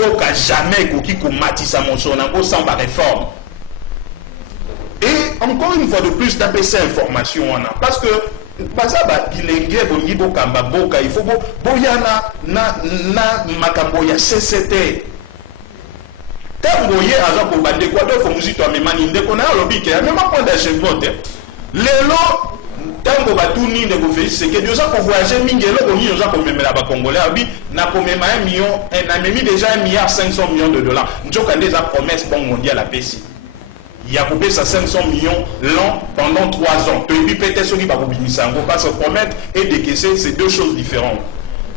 mboka jamais koki komatisa monsonango sans ba réforme. Et encore une fois de plus taper cette information parce que baza ba bilenge bongi bokamba boka il faut boyana na makambo ya CCT. Tango ye aza ko bande kwa do fo muzito amemani ndeko na lobi ke même point d'achèvement lelo tango batuni ndeko Félix Tshisekedi oza ko voyager mingelo boni oza ko memela ba congolais abi na ko mema 1 million et a mis déjà 1,5 milliard de dollars njoka ndeza promesse banque mondiale a pesi il y a coupé ça 500 millions l'an pendant 3 ans et puis peut-être ceux qui va ça on va se promettre et décaisser c'est deux choses différentes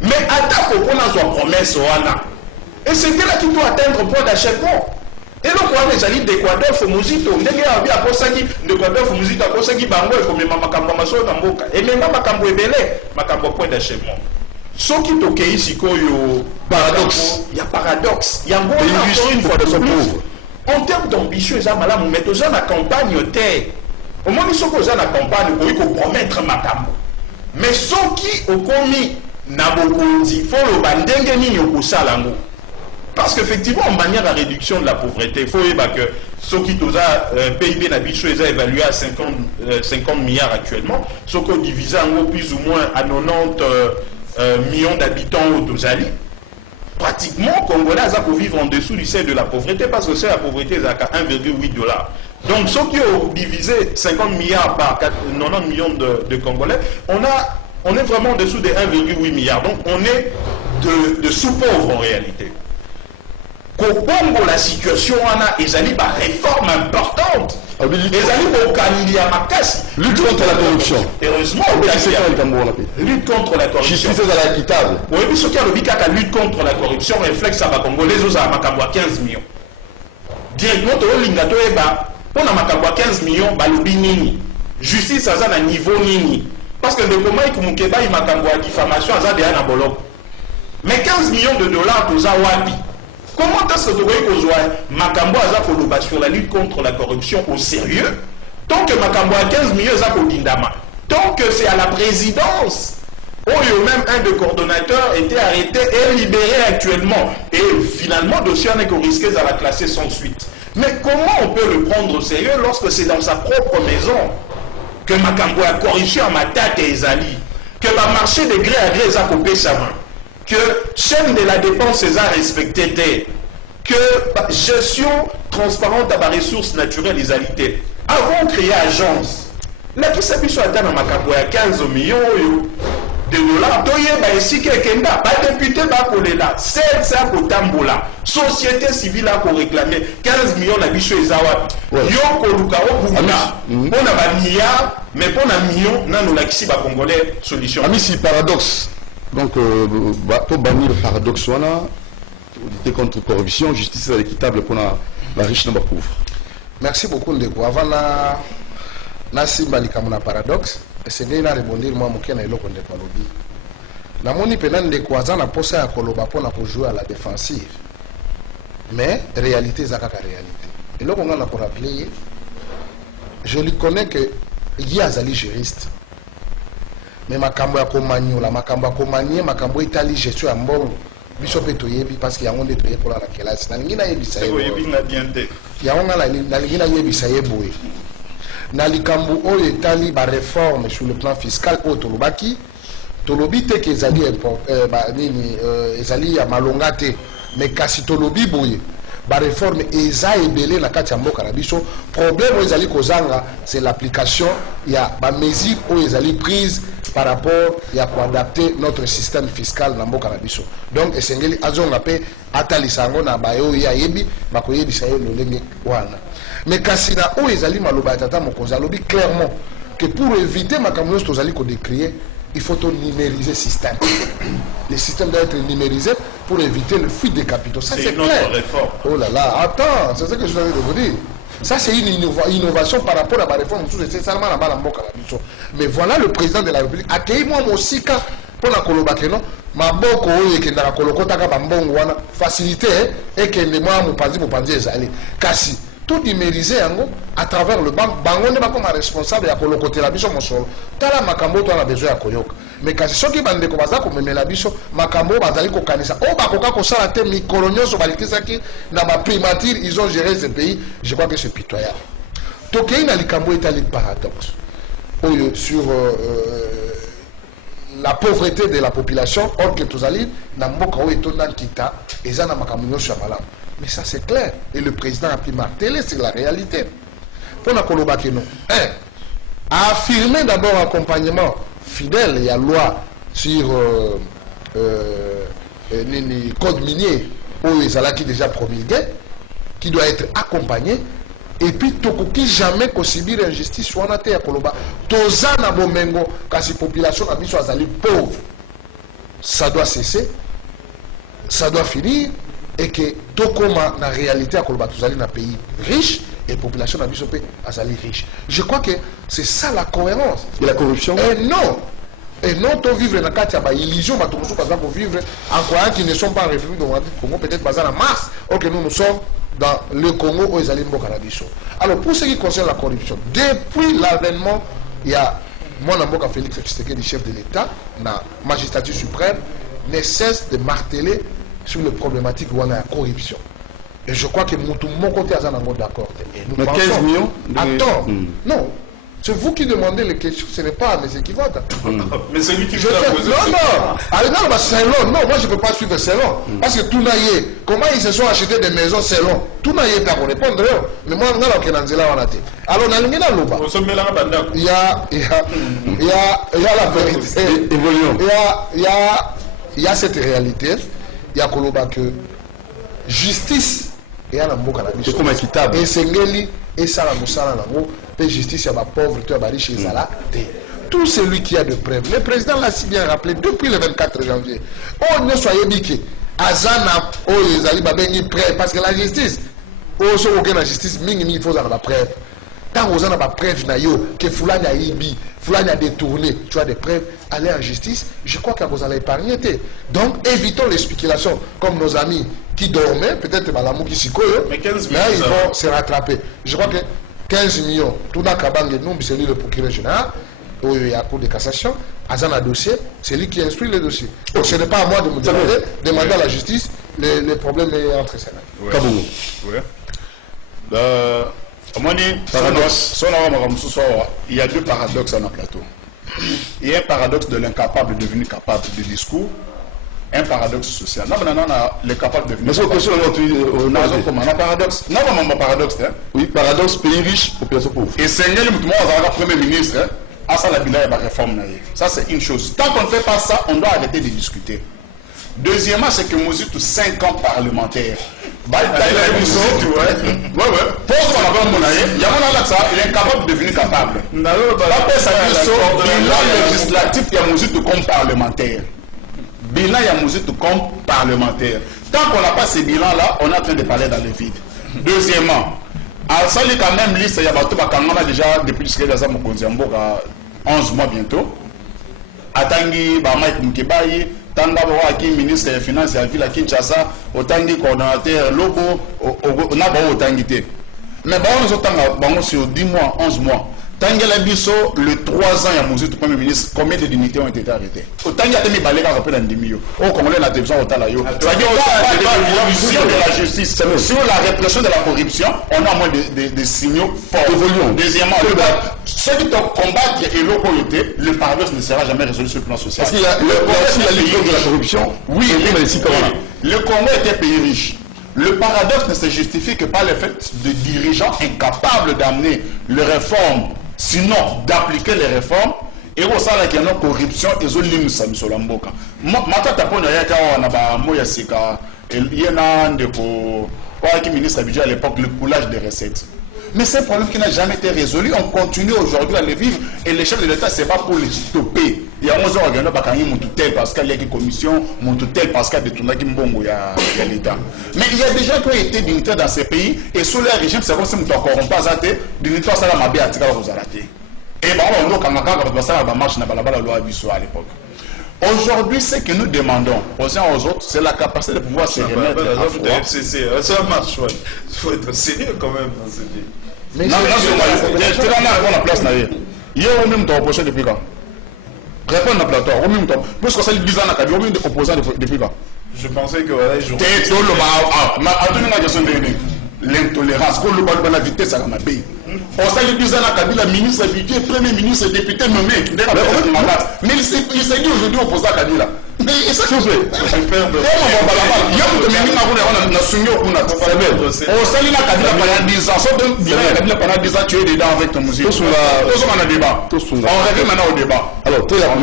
mais attaque qu'on a soit promesse wana et c'est là qui doit atteindre un point d'achèvement. Et le point des alliés d'Équateur, Fomuzito, Ndega a posagi, d'Équateur, Fomuzito, a posagi, Bango, et comme Makambo Maso, Tamboka, et même Makambo Ebele, Makambo point d'achèvement. Ce qui toque ici, paradoxe, il y a paradoxe, il y a un bon une fois de son pauvre. En termes d'ambition, ils ont mal à nous mettre aux la campagne au terre. Au moins, ils sont aux la campagne pour y promettre Makambo. Mais ceux qui ont commis Nabokondi, il faut le bandenge ni yokusalango. Parce qu'effectivement, en manière de réduction de la pauvreté, il faut que ce qui PIB n'habitué est évalué à 50 milliards actuellement, ce qui est divisé en plus ou moins à 90 millions d'habitants au Tozali. Pratiquement, Congolais ont vivre en dessous du seuil de la pauvreté parce que c'est la pauvreté à 1,8 $. Donc, ceux qui ont divisé 50 milliards par 90 millions de Congolais, on est vraiment en dessous des 1,8 milliards. Donc, on est de sous-pauvres en réalité. Congo la situation ils allaient par réforme importante ils allaient au Canada Makasi lutte contre la corruption heureusement lutte contre la corruption justice à l'équitable oui mais ce qui a le bica la lutte contre la corruption réflexe à Congolais aux à Makambo 15 millions directement au lingato eba on a Makambo 15 millions balobi nini justice à un niveau nini parce que le comment il mukeba il Makambo à diffamation à déjà na boloko mais 15 millions de dollars pour Zawabi. Comment est-ce que vous voyez que Makambo a sur la lutte contre la corruption au sérieux? Tant que Makambo a 15 millions d'indama, tant que c'est à la présidence, où même un des coordonnateurs était arrêté et libéré actuellement. Et finalement, le dossier n'est qu'on risquait de la classer sans suite. Mais comment on peut le prendre au sérieux lorsque c'est dans sa propre maison que Makambo a corruption à ma tête et Ezali, que va marcher de gré à gré à couper sa main? Que chaîne de la dépense a respecté, que gestion transparente à la ressources naturelles les alités. Avant de créer agence, là qui s'appuie sur la table à Makambo à 15 millions de dollars, doye ba ici quelqu'un ba député ba kolela, c'est ça pour tambola, société civile a pour réclamer 15 millions la bicho ezawa. Yo koluka o bunda, on a ba milliard, mais pour un million, nan la kisi ba congolais solution. Ami si paradoxe. Donc, pour bannir le paradoxe, on a lutter contre la corruption, justice équitable pour la riche et la pauvre. Merci beaucoup, Ndeko. Avant na simbalika mon paradoxe, c'est bien à répondre moi moké na eloko Ndeko lobi. Na moni pena Ndeko aza na posa ya koloba pona pour jouer à la défensive. Mais réalité za kaka réalité. Eloko nga na ko rappeler, je lui connais que il y a Zali juriste. Mais makambo ya komanyola makambo ya komanie makambo etali gestion ya mbongo biso pe toyebi parce que yango nde toyebi pour la kelasi na lingina yebisa yebo yango na lingina yebisa yebo na likambo oyo etali ba réforme sur le plan fiscal oyo tolobaki tolobi te ke ezali nini ezali ya malonga te mais kasi tolobi boye ba réforme eza ebele na kati ya mboka na biso problème oyo ezali kozanga c'est l'application ya ba mesures oyo ezali prise par rapport à adapter notre système fiscal dans mboka na biso. Donc esengeli azonga pe atalisa ngo na bayo ya yebi bakoyebisa yo lolenge wana. Mais kasi na o ezali maloba tata mokonza lobi clairement que pour éviter makambo to zali ko décrier, il faut numériser le système. Le système doit être numérisé pour éviter le fuite des capitaux. Ça c'est clair. Oh là là, attends, c'est ce que je viens de vous dire. Ça, c'est une innovation par rapport à la réforme. Mais voilà le président de la République. Accueille-moi mon sika pour la kolobakeno. Ma boko oye ke ndara kolokota ka bambongo wana facilité et que les moi mo panzi ezali. Kasi tout numériser yango à travers le banque bango ne ba comme responsable ya kolokotela biso mosolo tala makambo to na besoin ya koyoka mais kasi soki bandeko baza komemela biso makambo bazali kokanisa o bakoka kosala te mikolo nyonso balikisaki na baprimature ils ont géré ce pays je crois que c'est pitoyable tokei na likambo etali paradoxe oyo sur la pauvreté de la population or que tozali na mboka oyo etonda nkita eza na makambo nyonso ya malamu. Mais ça c'est clair. Et le président a pu marteler, c'est la réalité. Pour la Kolobakeno, a affirmé d'abord un accompagnement fidèle, il y a loi sur le code minier, où les alaki déjà promulgué, qui doit être accompagné. Et puis, tokoki jamais ko subir injustice, soit na te ya Koloba. Tozana bomengo, kasi population a biso azali pauvre. Ça doit cesser, ça doit finir. Et que tout comme la réalité à Koloba, vous allez dans un pays riche et la population n'a pas azali riche. Je crois que c'est ça la cohérence. Et la corruption? Et non, tu vivre dans le cas de l'illusion, pour vivre en croyant qu'ils ne sont pas en République du Congo, peut-être basé en Mars, ou que nous sommes dans le Congo où ils allaient Mbokarabiso. Alors, pour ce qui concerne la corruption, depuis l'avènement, il y a mon amboka Félix Tshisekedi, chef de l'État, dans la magistrature suprême, ne cesse de marteler sur les problématiques où on a la corruption. Et je crois que tout mon côté est d'accord. Mais 15 millions Attends, non. C'est vous qui demandez les questions, ce n'est pas mes équivoques. Mais c'est lui qui vous a posé. Non. Alors, c'est long. Non, moi je ne peux pas suivre c'est long. Parce que tout n'a y comment ils se sont achetés des maisons, c'est long. Tout n'a y pas pour répondre. Mais moi, on a alors, on a il y a la vérité. Il y a cette réalité. Il y a que justice et à la c'est comme équitable. Et Sengeli et ça la moussala et justice à ma pauvre tu as chez Zala. Tout celui qui a de preuves. Le président l'a si bien rappelé depuis le 24 janvier. Oh, ne soyez biqués. Azana, oh, les Ali Babengui prêt parce que la justice, oh, ce aucun la justice, il faut avoir la preuve. Tant qu'on a pas preuve que Foulani a ibi, Foulani a détourné, tu as des preuves, aller en justice, je crois que vous allez épargner. Donc évitons les spéculations comme nos amis qui dormaient, peut-être Malamou qui s'y colle, mais ils vont se rattraper. Je crois que 15 millions, tout dans Kabang, nous, c'est lui le procureur général, où il y a un cours de cassation, Azan a dossier, c'est lui qui instruit le dossier. Donc ce n'est pas à moi de me demander à la justice, le problème est entre ces mains. Kabongo. Oui. Il y a deux paradoxes dans le plateau. Il y a un paradoxe de l'incapable devenu capable de discours, un paradoxe social. Non, le capable devenu capable. Un paradoxe. Non, un paradoxe. Oui, paradoxe, pays riche, population pauvre. Et c'est le Premier ministre, à ça la réforme. Ça, c'est une chose. Tant qu'on ne fait pas ça, on doit arrêter de discuter. Deuxièmement, c'est que nous avons 5 ans parlementaires. Il est incapable de devenir capable. Bilan législatif, il y a mesure de compte parlementaire. Bilan, il y a mesure de compte parlementaire. Tant qu'on n'a pas ces bilans-là, on est en train de parler dans le vide. Deuxièmement, à ça, il y a quand même liste, il y a déjà depuis jusqu'à 11 mois bientôt. Atangi, Mike Mukebaye, Tanga Waki, ministre des Finances et de la ville à Kinshasa, Otangi, coordonnateur Lobo, on a beaucoup Otangité. Mais bon, sur 10 mois, 11 mois. Tangela Bisso, le 3 ans, il y a Moussou, le Premier ministre, combien de dignités ont été arrêtées? Autant il y a des balais à rappel en demi. Oh, comme on a la télévision au Talayo. C'est-à-dire, l'évolution de la justice, sur la répression de la corruption, on a moins de signaux forts. Deuxièmement, ceux qui combattent et l'autorité, le paradoxe ne sera jamais résolu sur le plan social. Parce qu'il y a aussi la lutte de la corruption. Oui, le Congo est un pays riche. Le paradoxe ne se justifie que par le fait de dirigeants incapables d'amener les réformes, sinon d'appliquer les réformes, et au sein de la corruption, ils ont l'hymne Samsolamboka. Matata Pona Yaka, Moya Sika, il y en a un qui ministre habitué à l'époque, le coulage des recettes. Mais c'est un problème qui n'a jamais été résolu. On continue aujourd'hui à le vivre et les chefs de l'État, ce n'est pas pour les stopper. Il y a 11 ans, il y a un parce qu'il y a une commission, parce qu'il y a des tournages qui sont l'État. Mais il y a des gens qui ont été dignitaires dans ces pays et sous leur régime, c'est comme si nous ne corrompons pas à tes dignitaires, ça m'a bien attiré à vous arrêter. Et bon, on a quand même marche dans la loi à l'époque. Aujourd'hui, ce que nous demandons aux uns aux autres, c'est la capacité de pouvoir se remettre à foi. Ça marche, il faut être sérieux quand même dans ce dit. Mais Non, c'est la place. Il y a au même temps opposé depuis quand? Réponds à plateau, au même temps. Puisque c'est le 10 ans, il y a au même opposant depuis quand? Je pensais que voilà, je... L'intolérance, qu'on le parle de la vitesse à la pays. On sait le 10 ans, Kabila, ministre, budget, premier ministre, député nommé. Mais il s'est dit aujourd'hui opposant à Kabila. Mais ça, s'il vous plaît. On sait pendant 10 ans, sauf que pendant 10 ans, tu es dedans avec ton musique. On revient maintenant au débat. Alors, tu es là, on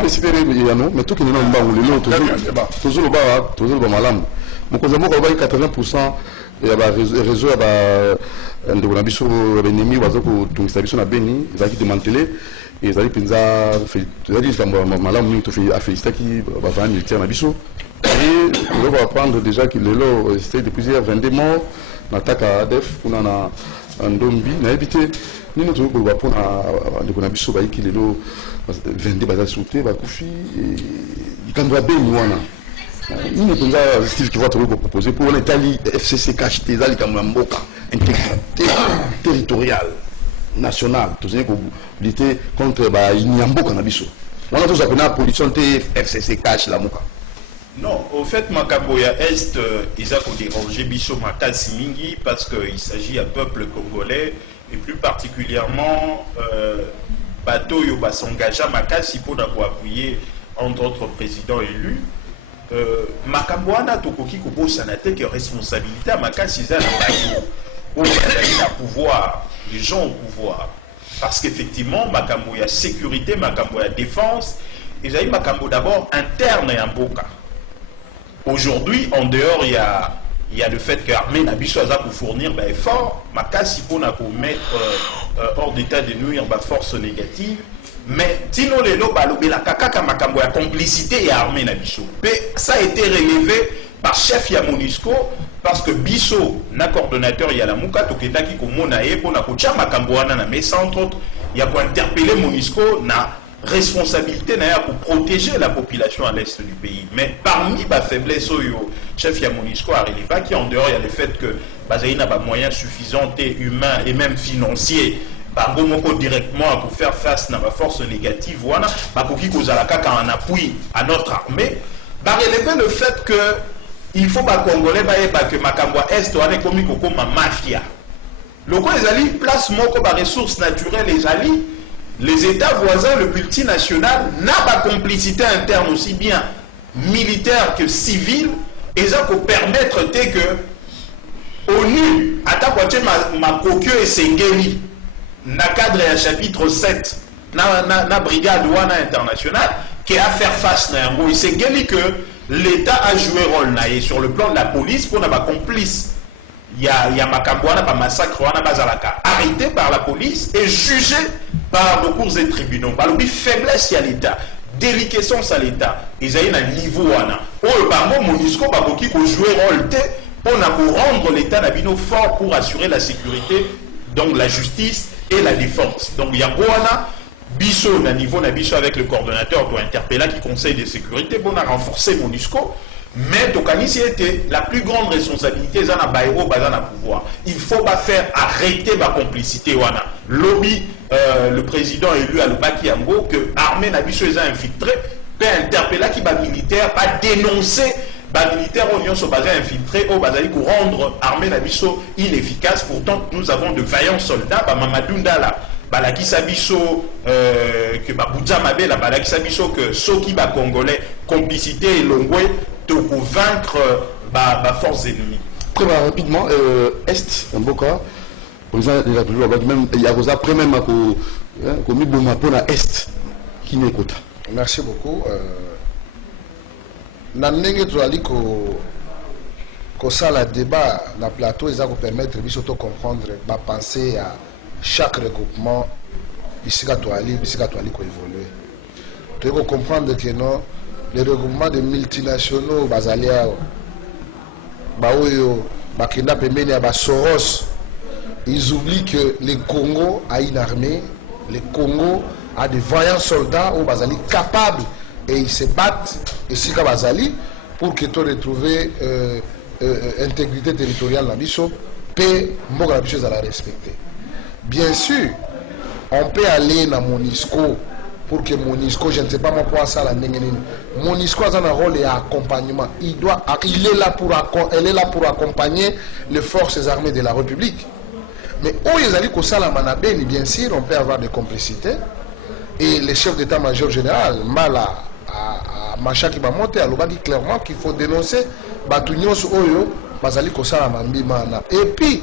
peut citer mais tout qui n'est pas toujours le bas, toujours le malam. Mon cousin, 80%. Il y a des réseaux, des ennemis, des gens Beni, ils ont démantelé. Et ils ont dit militaire. Et on va apprendre déjà qu'il est de plusieurs 22 morts. On attaque à ADF, on a un dombi, on a évité. Nous nous trouvons pour un biso qui est 22 bazar sauté, Bakoufi, et quand on va bien, nous ne pouvons pas justice qui va te proposer pour l'Italie, FCC cache des alliés comme un boca, intégrité territoriale, nationale, tout ce qu'on lutter contre Inyambo Kanabiso. On a tous appelé la position FCC cache la moka. Non, au fait, Makaboya Est, ils ont dérangé Bisso Makasi Mingi parce qu'il s'agit d'un peuple congolais et plus particulièrement Bato Yoba s'engagea Makasi pour appuyer entre autres présidents élus. Makambouana Tokoki Kobo Sanate qui a responsabilité à Makasi Zana au pouvoir, les gens au pouvoir. Parce qu'effectivement, Makambo y a sécurité, Makambo y a défense, et j'ai Makambo d'abord interne et en boca. Aujourd'hui, en dehors, il y a le fait que l'armée n'a pas pour fournir des efforts, Makasi pour mettre hors d'état de nuire des forces négatives. Mais sinon les lots la kaka makambo ya complicité et armée na biso. Mais ça a été relevé par chef ya Monisco parce que biso na coordonnateur ya la muka toketaki ko mona e pona ko tcha makambo wana na mais entre autres il y a pour interpeller Monisco na responsabilité na pour protéger la population à l'est du pays. Mais parmi ba faiblesse oyo chef ya Monisco a relevé qui en dehors il y a le fait que bazaïna ba moyens suffisants et humains et même financiers directement pour faire face à la force négative, voilà, en appui à notre armée, relever le fait que il faut pas Congolais que Makambwa Est ou avec comme ma mafia. Le quoi les alliés place moko ba ressources naturelles les alliés, les États voisins, le multinational n'a pas complicité interne aussi bien militaire que civile, et ça pour permettre que ONU attaque ma coquille et Sengeli. Na cadre et chapitre 7 na brigade wana internationale qui a faire face na yango. Il s'est dit que l'État a joué rôle na et sur le plan de la police pour n'a pas complice. Il y a makambo wana pas massacre wana bazalaka arrêté par la police et jugé par nos cours et tribunaux. Par le faiblesse à l'État, déliquescence à l'État. Ils ont un niveau wana. Oh bango Monisco ba boki ko jouer rôle pour rendre l'État nabino fort pour assurer la sécurité, donc la justice et la défense. Donc il y a Boana, Bisso, na niveau na Bisso avec le coordonnateur doit interpeller qui conseille de sécurité pour renforcer Monusco. Mais Tokanisi était la plus grande responsabilité, Zana Baïro, Bazana pouvoir. Il ne faut pas faire arrêter ma complicité. Wana. Lobby, le président élu à Lubaki Ango, que l'armée na Bisso les a infiltrés, peut interpeller qui va militaire, a dénoncé. Les militaires ont se basé infiltrés au Bazali pour rendre l'armée Nabiso inefficace. Pourtant, nous avons de vaillants soldats. Mamadou Ndala, Balakisa Biso, que Baboudza Mabela, Balakisa Biso, que Soki ba Congolais, complicité et Longwe, de vaincre les forces ennemies. Très rapidement, Est, un beau cas, président de la République, même, il y a après même commis Bomapo na Est, qui n'est quota. Merci beaucoup. Na ndenge tozali kosala débat na plateau eza kopermettre biso to comprendre bapense ya chaque regroupement bisika toali koévoluer. Toyei comprendre que non les regroupements de multinationaux bazali awa baoyo bakenda pembeni ya basoros, ils oublient que le Congo a une armée, le Congo a des vaillants soldats ou bazali capables et ils se battent ici à Bazali pour que tu retrouves intégrité territoriale dans l'Iso, et Mboka la chose à la respecter. Bien sûr, on peut aller dans Monisco pour que Monisco, je ne sais pas moi quoi ça la Monisco a un rôle d'accompagnement. Elle est là pour accompagner les forces armées de la République. Mais où ils allaient ça la Manabéni, bien sûr, on peut avoir des complicités. Et le chef d'état-major général, Mala, à Macha qui va monter, a dit clairement qu'il faut dénoncer Batunios Oyo, Bazali Kosala Mambi Mana. Et puis,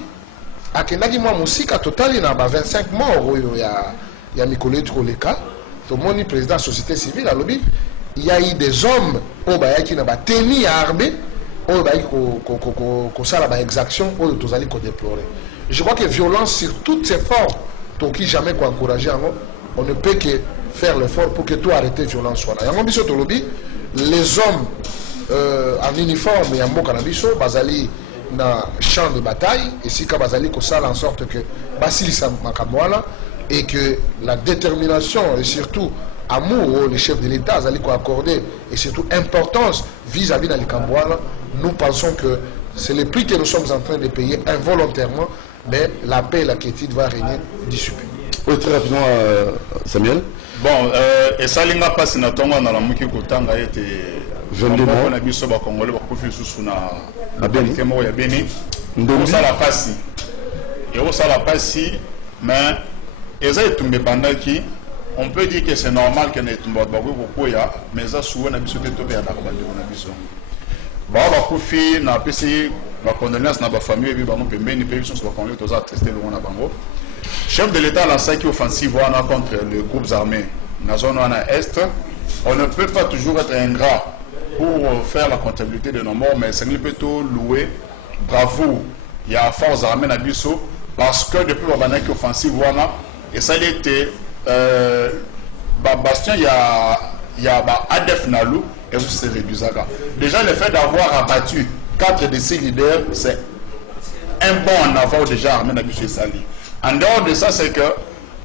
à Kenagi Moussika, total, il y a 25 morts, il y a Mikole Tkoleka, tout le monde est président de la société civile, il y a eu des hommes qui n'ont pas tenu à armer, qui ont des exactions, qui ont déplorer. Je crois que violence sur toutes ces formes, pour qui jamais encourager, on ne peut que faire l'effort pour que tout arrête la violence. Les hommes en uniforme et en mot cannabis, Bazali dans champ de bataille, et si Bazali en sorte que Basili Makamwala et que la détermination et surtout amour les chefs de l'État Zali accordé et surtout importance vis-à-vis de l'Ikambouala, nous pensons que c'est le prix que nous sommes en train de payer involontairement, mais la paix et la quiétude va régner d'ici peu. Oui, très rapidement, Samuel. Bon, et ça, il n'y a pas si nous avons dans la mouki Kotanga a été 22 morts. On a vu ça, Congolais, on a vu ça à Béni. On ça la passe. Et on ça la passe, mais ils ont tombé pendant qui on peut dire que c'est normal que nous tombons beaucoup, mais ça souvent on a vu ce que tu as dit. Bon, Koufi n'a pas essayé la condamnation dans la famille et puis on peut même pas sur la Congolais, tous à tester le monde à Bango. Chef de l'État lance une offensive contre les groupes armés dans la zone est. On ne peut pas toujours être ingrat pour faire la comptabilité de nos morts, mais c'est plutôt louer. Bravo, il y a force armée dans Bissau parce que depuis la banque offensive, et ça a été Bastien, il y a ADF Nalou et c'est Rebuzaga. Déjà, le fait d'avoir abattu 4 de ces leaders, c'est un bon en avant déjà armé dans Bissau et Sali. En dehors de ça, c'est que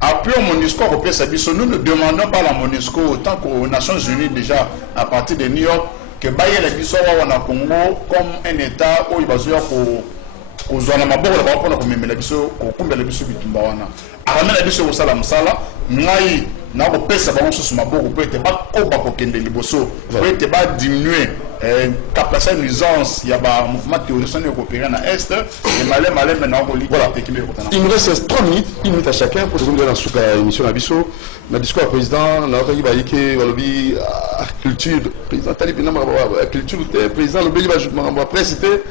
après au MONUSCO européen, nous ne demandons pas la MONUSCO autant qu'aux Nations Unies déjà à partir de New York que Baye la Bissau au Congo comme un État où il va se faire aux zones à bord là-bas pour nous la Bissau au Kumba la Bissau bitumbawana. Arame la Bissau au sala musala, ngai na ko pesa ba nso suma boko peut être pas ko ba ko kende liboso, peut être pas diminuer capacité nuisance, il y a un mouvement terroriste qui coopère dans l'Est, et malais maintenant on lit il nous reste 3 minutes, 1 minute à chacun pour nous donner la émission à Bissau. Le discours du président, on a dit que la culture, le président culture, le président va préciter,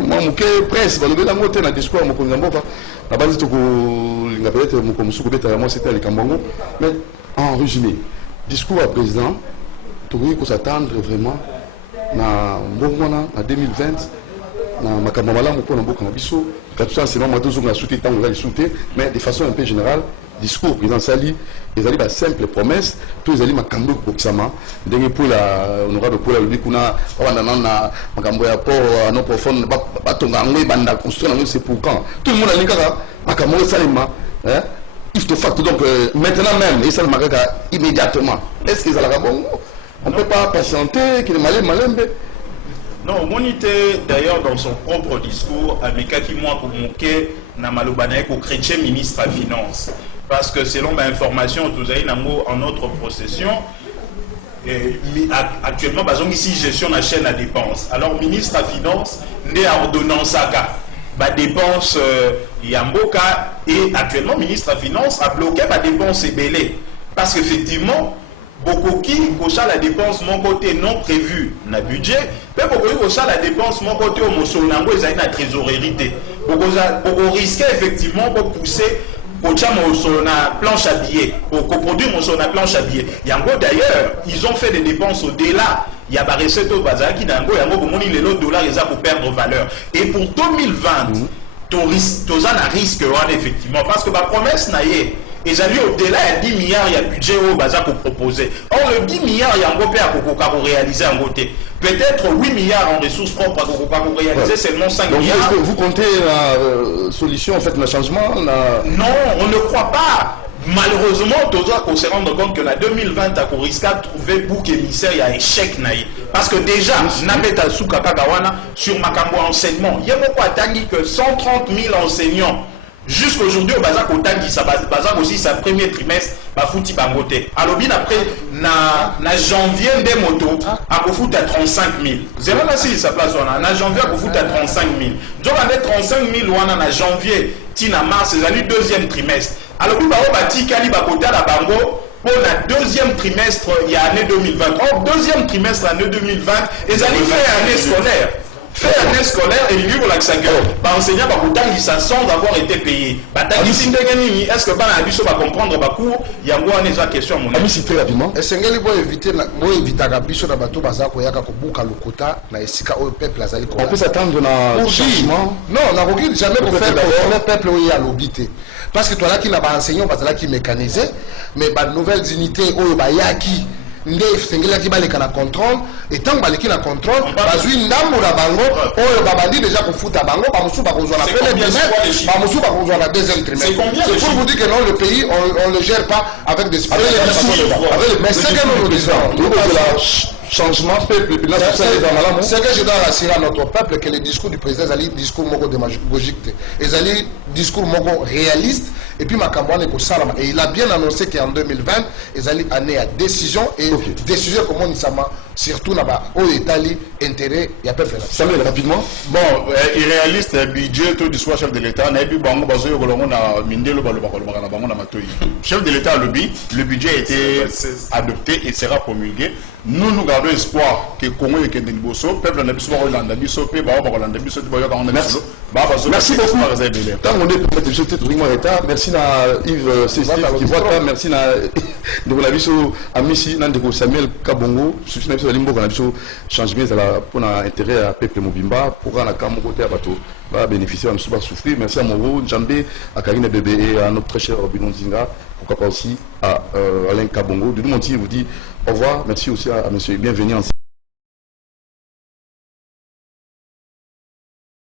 moi je presse, le discours, la base de c'était les Kambango, mais en résumé, discours à président, il faut s'attendre vraiment na mbongwana na 2020 na makambo malamu pour mboka na biso katusa c'est vraiment deux na souté tant on souté mais de façon un peu générale discours président Sali les ali ba simple promesse tous les ali makambo ko kisama ndenge pour la honorable pour la kuna wana na makambo ya port non profond ba tonga ngwe banda construire c'est pour quand tout le monde a lingaka makambo salima hein il faut faire donc maintenant même et ça le magaka immédiatement est-ce qu'ils allaient bon. On ne peut pas patienter, qu'il est malin. Non, Monité, d'ailleurs, dans son propre discours, avec qui moi pour moquer Namalobanaï au chrétien ministre à Finances. Parce que selon ma information, tout avez en notre procession, actuellement, par exemple, ici, gestion de la chaîne à dépenses. Alors, ministre à Finances, né à ordonnance à ma dépense Yamboka et actuellement, ministre à Finances a bloqué ma dépense ébélée. Parce qu'effectivement, beaucoup qui cocha la dépense mon côté non prévu dans le budget, mais beaucoup qui cocha la dépense mon côté au Mossolango, ils ont une trésorerie. Beaucoup risquer effectivement pour pousser pour la planche à billets, pour produire la planche à billets. D'ailleurs, ils ont fait des dépenses au-delà. Il y a des recettes au bazar qui n'ont pas les dollars pour perdre valeur. Et pour 2020, tu as un risque effectivement, parce que ma promesse n'a pas. Et j'ai au-delà de 10 milliards, il y a budget au bazar pour proposer. Or, le 10 milliards, il y a un peu pour réaliser un côté. Peut-être 8 milliards en ressources propres pour réaliser seulement 5 donc, milliards. Est-ce que vous comptez la solution, en fait, le changement Non, on ne croit pas. Malheureusement, on doit se rendre compte que la 2020, on risque de trouver trouver bouc émissaire, il y a échec naï. Parce que déjà, Nabeta Soukakagawana, sur Makambo enseignement, il y a beaucoup attendu que 130 000 enseignants, jusqu'aujourd'hui, au Bazak Otangi, ça Bazak aussi, sa premier trimestre, Bafouti Bangote. Alors, bien après, na janvier des motos, à Kofout à 35 000. C'est là aussi, ça place, on a janvier à Kofout à 35 000. Donc, on a 35 000, on a janvier, Tina mars, c'est le deuxième trimestre. Alors, puis, on a dit Kali Bakote à la Bango. Pour le deuxième trimestre, il y a l'année 2020. Or, deuxième trimestre, l'année 2020, ils allaient faire année scolaire. Faire année scolaire et lui, voilà que ça gueule. Enseignant, ça sans avoir été payé. Est-ce que Banabiso va comprendre Bakou? Il y a une question à mon avis. C'est très rapidement. Et c'est ce qu'il faut éviter. Moi, éviter Gabiso dans Batou Bazako, Yaka Kobuka Lokota, na Esika au peuple Azali. On peut s'attendre à un changement. Non, on n'a jamais pour faire le peuple où il y a l'obité. Parce que toi là qui n'a pas enseigné, parce que là qui mécanisé, mais les nouvelles unités, où il y a qui. Ndef sengela ki baleka na contrôle et tant baleki na contrôle bazui ndambo na bango oyo babandi déjà kofuta bango ba musu ba kozwa na premier trimestre ba musu ba kozwa na deuxième trimestre. C'est pour vous dire que non, le pays on le gère pas avec des mais c'est que nous disons changement peuple c'est que je dois rassurer à notre peuple que le discours du président est discours moko démagogique et est discours moko réaliste et puis Makambouane Kosalama et il a bien annoncé qu'en 2020 ils allaient année à décision et décision comment il s'ama surtout là-bas au Italie intérêt il y a pas fait Samuel rapidement bon irréaliste budget tout du soit chef de l'État n'a eu bango bazo kolongo na mindelo balo bakolomaka na bango na matoyi chef de l'État le budget a été adopté et sera promulgué. Nous gardons espoir que Congo et Kende Liboso, peuple n'a pas Rolanda Biso, merci beaucoup. Tant on est pour mettre jeter tout le monde état. Merci à Yves Cécile qui voit pas. Merci à de la Biso Amici Nandeko Samuel Kabongo. Je suis un limbo Biso change bien pour intérêt à peuple Mobimba pour un Kambo côté à bateau va bénéficier à ne pas souffrir. Merci à Moro Djambé, à Karine Bébé et à notre très cher Robin Zinga. Pourquoi pas aussi à Alain Kabongo. De nous mentir, vous dit au revoir. Merci aussi à monsieur. Bienvenue en